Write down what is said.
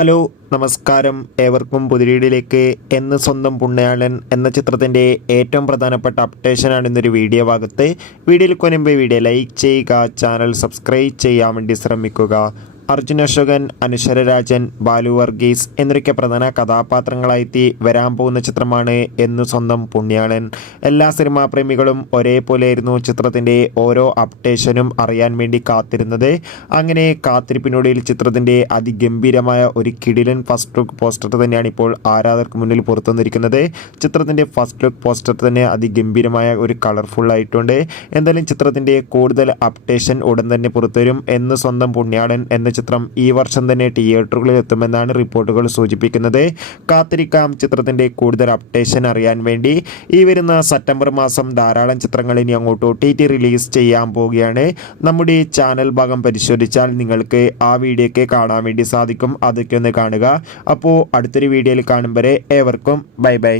Hello നമസ്കാരം, ഏവർക്കും പുതിരീടിലേക്ക്. എന്ന് സ്വന്തം പുണ്യാളൻ എന്ന ചിത്രത്തിൻ്റെ ഏറ്റവും പ്രധാനപ്പെട്ട അപ്ഡേഷനാണ് ഇന്നൊരു വീഡിയോ ഭാഗത്ത്. വീഡിയോയിൽ കൊനുമ്പ് വീഡിയോ ലൈക്ക് ചെയ്യുക, ചാനൽ സബ്സ്ക്രൈബ് ചെയ്യാൻ വേണ്ടി ശ്രമിക്കുക. അർജുൻ അശോകൻ, അനശ്വര രാജൻ, ബാലു വർഗീസ് എന്നൊക്കെ പ്രധാന കഥാപാത്രങ്ങളായി വരാൻ പോകുന്ന ചിത്രമാണ് എന്ന് സ്വന്തം പുണ്യാളൻ. എല്ലാ സിനിമാ പ്രേമികളും ഒരേപോലെയായിരുന്നു ചിത്രത്തിൻ്റെ ഓരോ അപ്ഡേഷനും അറിയാൻ വേണ്ടി കാത്തിരുന്നത്. അങ്ങനെ കാത്തിരിപ്പിനൊടുവിൽ ചിത്രത്തിൻ്റെ അതിഗംഭീരമായ ഒരു കിടിലൻ ഫസ്റ്റ് ലുക്ക് പോസ്റ്റർ തന്നെയാണ് ഇപ്പോൾ ആരാധകർക്ക് മുന്നിൽ പുറത്തു വന്നിരിക്കുന്നത്. ചിത്രത്തിൻ്റെ ഫസ്റ്റ് ലുക്ക് പോസ്റ്റർ തന്നെ അതിഗംഭീരമായ ഒരു കളർഫുൾ ആയിട്ടുണ്ട്. എന്തായാലും ചിത്രത്തിൻ്റെ കൂടുതൽ അപ്ഡേഷൻ ഉടൻ തന്നെ പുറത്തുവരും. എന്ന് സ്വന്തം പുണ്യാളൻ എന്ന ചിത്രം ഈ വർഷം തന്നെ തിയേറ്ററുകളിൽ എത്തുമെന്നാണ് റിപ്പോർട്ടുകൾ സൂചിപ്പിക്കുന്നത്. കാത്തിരിക്കാം ചിത്രത്തിൻ്റെ കൂടുതൽ അപ്ഡേഷൻ അറിയാൻ വേണ്ടി. ഈ വരുന്ന സെപ്റ്റംബർ മാസം ധാരാളം ചിത്രങ്ങൾ ഇനി അങ്ങോട്ട് OTT റിലീസ് ചെയ്യാൻ പോവുകയാണ്. നമ്മുടെ ചാനൽ ഭാഗം പരിശോധിച്ചാൽ നിങ്ങൾക്ക് ആ വീഡിയോയ്ക്ക് കാണാൻ വേണ്ടി സാധിക്കും. അതൊക്കെ ഒന്ന് കാണുക. അപ്പോൾ അടുത്തൊരു വീഡിയോയിൽ കാണും വരെ ഏവർക്കും ബൈ ബൈ.